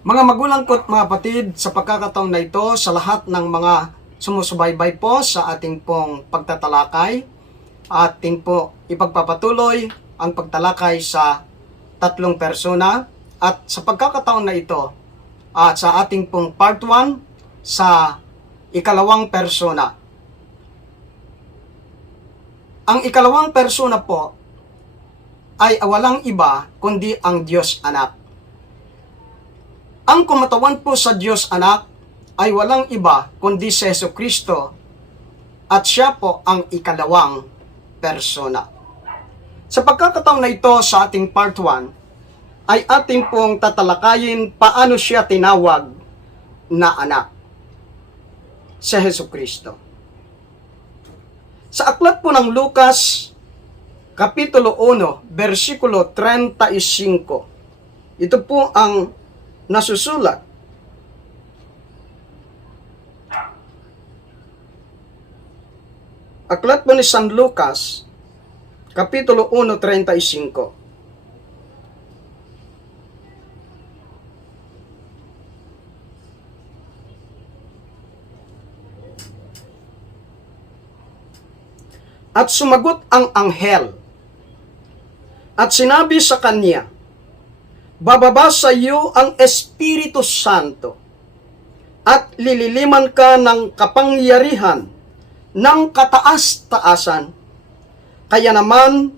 Mga magulang ko at mga kapatid, sa pagkakataon na ito, sa lahat ng mga sumusubaybay po sa ating pong pagtatalakay, ating po ipagpapatuloy ang pagtalakay sa tatlong persona. At sa pagkakataon na ito, at sa ating pong part 1, sa ikalawang persona. Ang ikalawang persona po ay walang iba kundi ang Diyos Anak. Ang kumatawan po sa Diyos Anak ay walang iba kundi si Jesucristo at siya po ang ikalawang persona. Sa pagkakataon na ito sa ating part 1 ay ating pong tatalakayin paano siya tinawag na anak, si Jesucristo. Sa aklat po ng Lucas, Kapitulo 1, versikulo 35, ito po ang nasusulat. Aklat po ni San Lucas, Kapitulo 1, 35. At sumagot ang anghel at sinabi sa kanya, bababa sa iyo ang Espiritu Santo at lililiman ka ng kapangyarihan ng kataas-taasan. Kaya naman,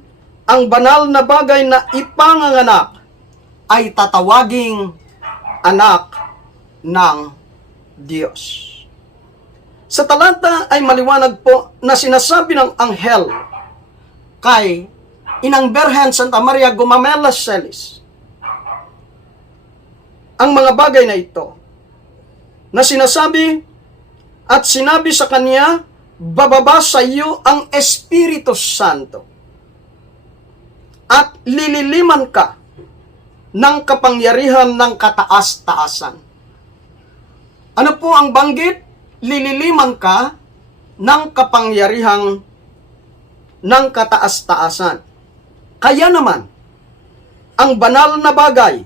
ang banal na bagay na ipanganganak ay tatawaging anak ng Diyos. Sa talata ay maliwanag po na sinasabi ng anghel kay Inang Birhen Santa Maria Gumamela Celis ang mga bagay na ito na sinasabi at sinabi sa kanya, bababa sa iyo ang Espiritu Santo at lililiman ka ng kapangyarihan ng kataas-taasan. Ano po ang banggit? Lililiman ka ng kapangyarihang ng kataas-taasan. Kaya naman, ang banal na bagay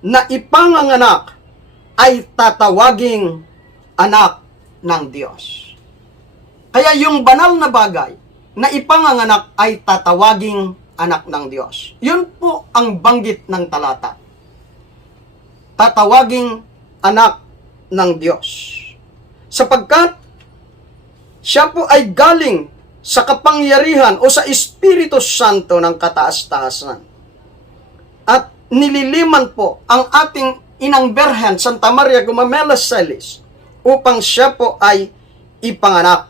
na ipanganganak ay tatawaging anak ng Diyos. Kaya yung banal na bagay na ipanganganak ay tatawaging anak ng Diyos. Yun po ang banggit ng talata. Tatawaging anak ng Diyos. Sapagkat siya po ay galing sa kapangyarihan o sa Espiritu Santo ng kataas-taasan. At nililiman po ang ating Inang Birhen Santa Maria Gumamela Celis upang siya po ay ipanganak.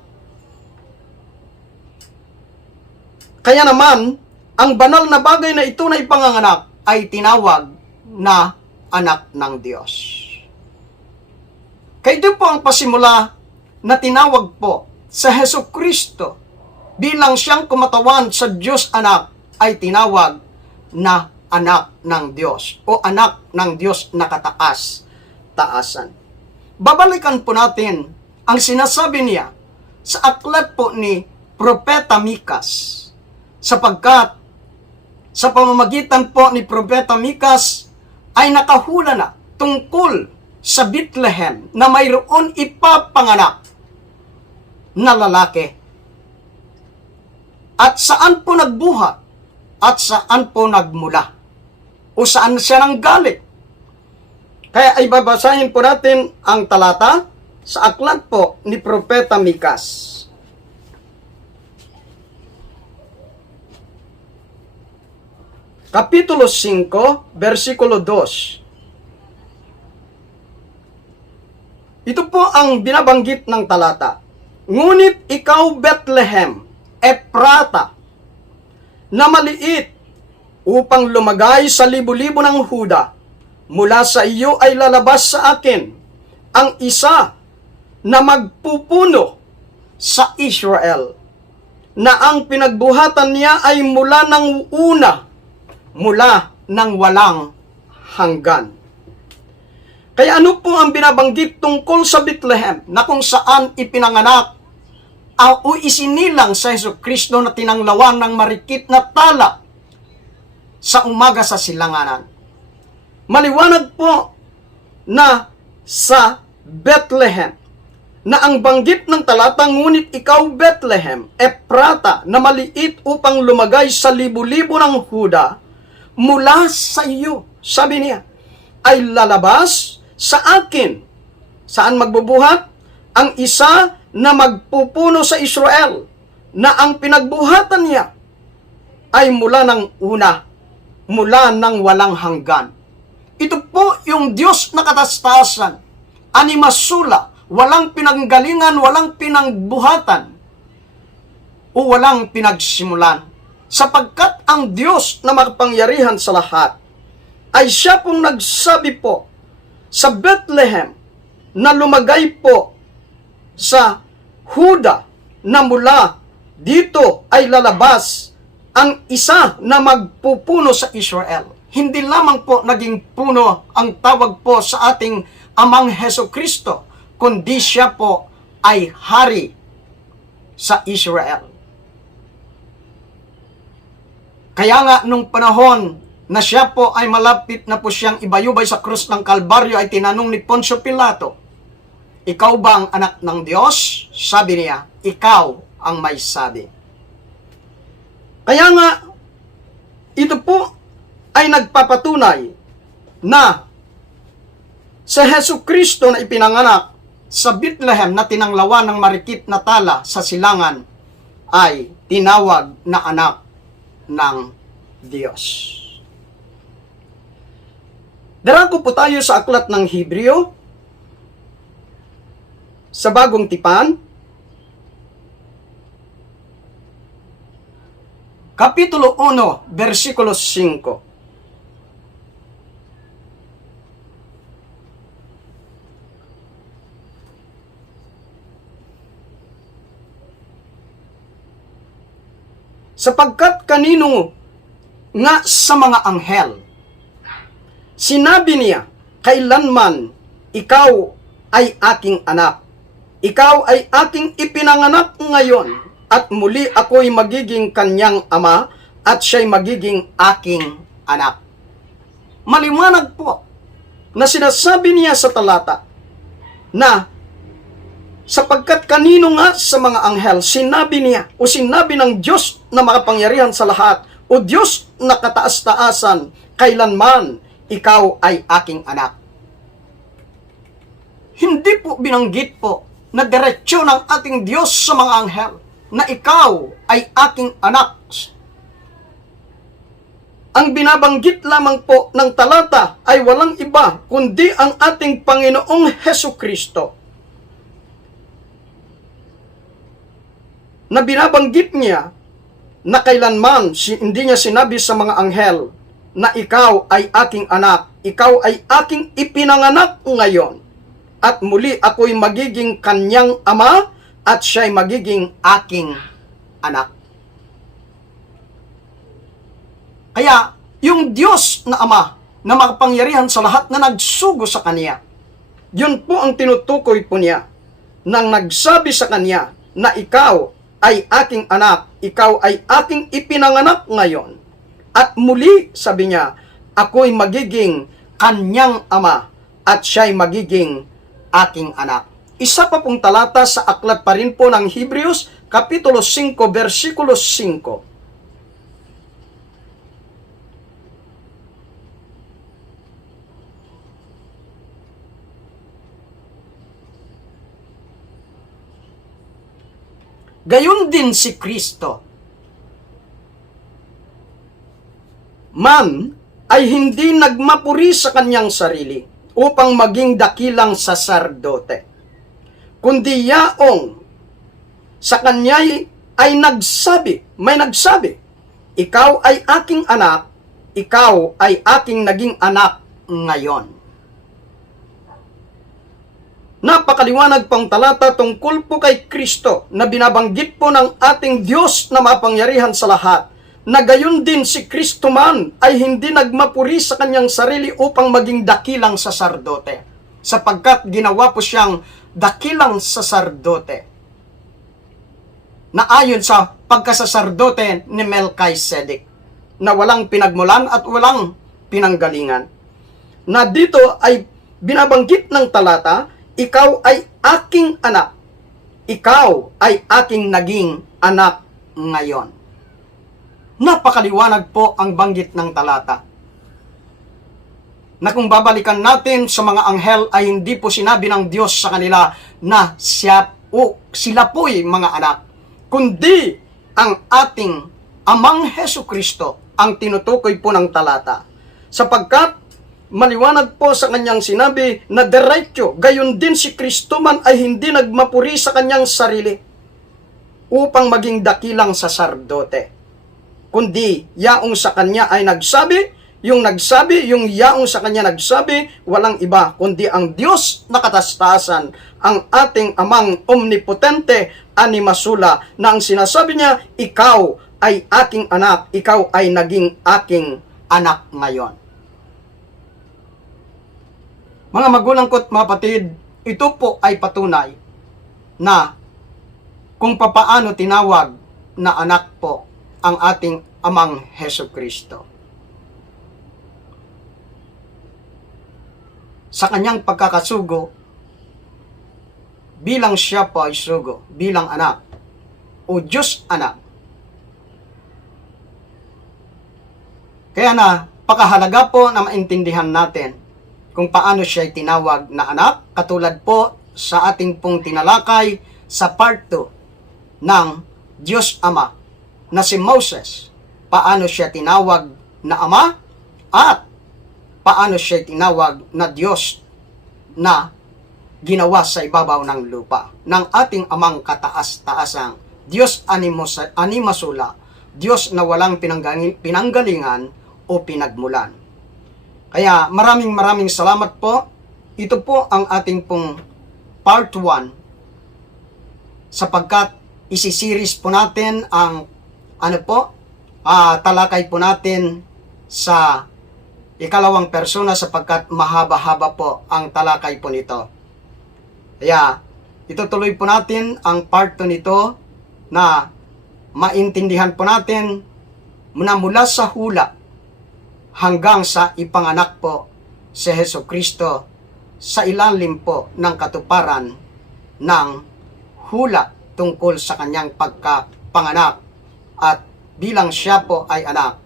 Kaya naman, ang banal na bagay na ito na ipanganganak ay tinawag na anak ng Diyos. Kaya ito po ang pasimula na tinawag po sa Jesucristo bilang siyang kumatawan sa Diyos Anak ay tinawag na anak ng Diyos o anak ng Diyos na kataas-taasan. Babalikan po natin ang sinasabi niya sa aklat po ni Propeta Mikas sapagkat sa pamamagitan po ni Propeta Mikas ay nakahula na tungkol sa Bethlehem na mayroon ipapanganak na lalaki. At saan po nagbuhat? At saan po nagmula? O saan siya nanggaling? Kaya ay babasahin po natin ang talata sa aklat po ni Propeta Mikas. Kapitulo 5, versikulo 2. Ito po ang binabanggit ng talata. Ngunit ikaw, Bethlehem, Ephrata, na maliit upang lumagay sa libo-libo ng Huda, mula sa iyo ay lalabas sa akin ang isa na magpupuno sa Israel, na ang pinagbuhatan niya ay mula ng una, mula ng walang hanggan. Kaya ano po ang binabanggit tungkol sa Bethlehem na kung saan ipinanganak o isinilang sa Jesucristo na tinanglawan ng marikit na tala sa umaga sa silanganan? Maliwanag po na sa Bethlehem, na ang banggit ng talata, ngunit ikaw Bethlehem, Ephrata, na maliit upang lumagay sa libu-libo ng Huda, mula sa iyo, sabi niya, ay lalabas sa akin. Saan magbubuhat? Ang isa na magpupuno sa Israel, na ang pinagbuhatan niya ay mula ng una, mula ng walang hanggan. Ito po yung Diyos na katastasan, animasula, walang pinanggalingan, walang pinangbuhatan, o walang pinagsimulan. Sapagkat ang Diyos na makapangyarihan sa lahat, ay siya pong nagsabi po sa Bethlehem na lumagay po sa Huda na mula dito ay lalabas ang isa na magpupuno sa Israel. Hindi lamang po naging puno ang tawag po sa ating Amang Hesukristo, kundi siya po ay hari sa Israel. Kaya nga nung panahon na siya po ay malapit na po siyang ibayubay sa krus ng Kalbaryo, ay tinanong ni Poncio Pilato, ikaw ba ang anak ng Diyos? Sabi niya, ikaw ang may sabi. Kaya nga, ito po ay nagpapatunay na sa Hesukristo na ipinanganak sa Bethlehem na tinanglawan ng marikit na tala sa silangan ay tinawag na anak ng Diyos. Darako po tayo sa aklat ng Hebreo, sa Bagong Tipan, Kapitulo 1, versikulo 5. Sapagkat kanino nga sa mga anghel, sinabi niya, kailanman ikaw ay aking anak. Ikaw ay aking ipinanganak ngayon, at muli ako'y magiging kanyang ama, at siya'y magiging aking anak. Maliwanag po na sinasabi niya sa talata na sapagkat kanino nga sa mga anghel, sinabi niya o sinabi ng Diyos na makapangyarihan sa lahat, o Diyos na kataas-taasan, kailanman ikaw ay aking anak. Hindi po binanggit po na diretsyo ng ating Diyos sa mga anghel na ikaw ay aking anak. Ang binabanggit lamang po ng talata ay walang iba kundi ang ating Panginoong Hesukristo, na binabanggit niya na kailanman hindi niya sinabi sa mga anghel na ikaw ay aking anak, ikaw ay aking ipinanganak ngayon, at muli ako'y magiging kanyang ama, at siya'y magiging aking anak. Kaya, yung Diyos na Ama na makapangyarihan sa lahat na nagsugo sa Kanya, yun po ang tinutukoy po niya nang nagsabi sa Kanya na ikaw ay aking anak, ikaw ay aking ipinanganak ngayon, at muli, sabi niya, ako'y magiging kanyang ama, at siya'y magiging aking anak. Isa pa pong talata sa aklat pa rin po ng Hebrews, Kapitulo 5, versikulo 5. Gayon din si Kristo, man ay hindi nagmapuri sa kanyang sarili upang maging dakilang saserdote, kundi yaong sa kanya ay may nagsabi, ikaw ay aking anak, ikaw ay aking naging anak ngayon. Napakaliwanag pang talata tungkol po kay Kristo na binabanggit po ng ating Diyos na mapangyarihan sa lahat, na gayon din si Kristo man ay hindi nagmapuri sa kanyang sarili upang maging dakilang saserdote, sapagkat ginawa po siyang dakilang saserdote na ayon sa pagkasaserdote ni Melchizedek, na walang pinagmulan at walang pinanggalingan. Na dito ay binabanggit ng talata, ikaw ay aking anak. Ikaw ay aking naging anak ngayon. Napakaliwanag po ang banggit ng talata. Na kung babalikan natin sa mga anghel ay hindi po sinabi ng Diyos sa kanila na sila po'y mga anak, kundi ang ating Amang Hesukristo ang tinutukoy po ng talata. Sapagkat maliwanag po sa kanyang sinabi na diretso, gayon din si Kristo man ay hindi nagmapuri sa kanyang sarili upang maging dakilang saserdote, kundi yaong sa kanya ay nagsabi, yung yaong sa kanya nagsabi, walang iba kundi ang Diyos na katastasan, ang ating Amang omnipotente, animasula, na ang sinasabi niya, ikaw ay aking anak, ikaw ay naging aking anak ngayon. Mga magulang ko't mga kapatid, ito po ay patunay na kung papaano tinawag na anak po ang ating Amang Hesukristo. Sa kanyang pagkakasugo, bilang siya po ay sugo, bilang anak, o Diyos anak. Kaya pakahalaga po na maintindihan natin kung paano siya tinawag na anak, katulad po sa ating pong tinalakay sa part 2 ng Diyos Ama na si Moses, paano siya tinawag na ama at paano siya tinawag na Diyos na ginawa sa ibabaw ng lupa ng ating Amang kataas-taasang Diyos animasula, Diyos na walang pinanggalingan o pinagmulan. Kaya maraming salamat po. Ito po ang ating pong part 1 sapagkat isisiris po natin ang talakay po natin sa ikalawang persona sapagkat mahaba-haba po ang talakay po nito. Kaya itutuloy po natin ang part 2 nito na maintindihan po natin mula sa hula hanggang sa ipanganak po si Hesukristo sa ilalim po ng katuparan ng hula tungkol sa kanyang pagkapanganak at bilang siya po ay anak,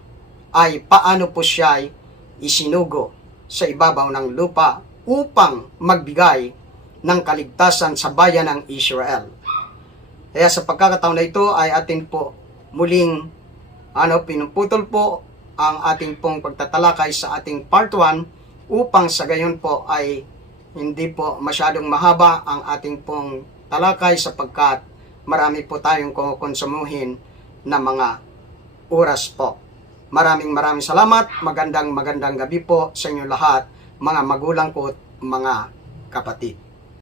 ay paano po siya ay isinugo sa ibabaw ng lupa upang magbigay ng kaligtasan sa bayan ng Israel. Kaya sa pagkakataon na ito ay atin po muling pinuputol po ang ating pong pagtatalakay sa ating part 1 upang sa gayon po ay hindi po masyadong mahaba ang ating pong talakay sapagkat marami po tayong konsumuhin na mga oras po. Maraming salamat. Magandang gabi po sa inyo lahat, mga magulang ko at mga kapatid.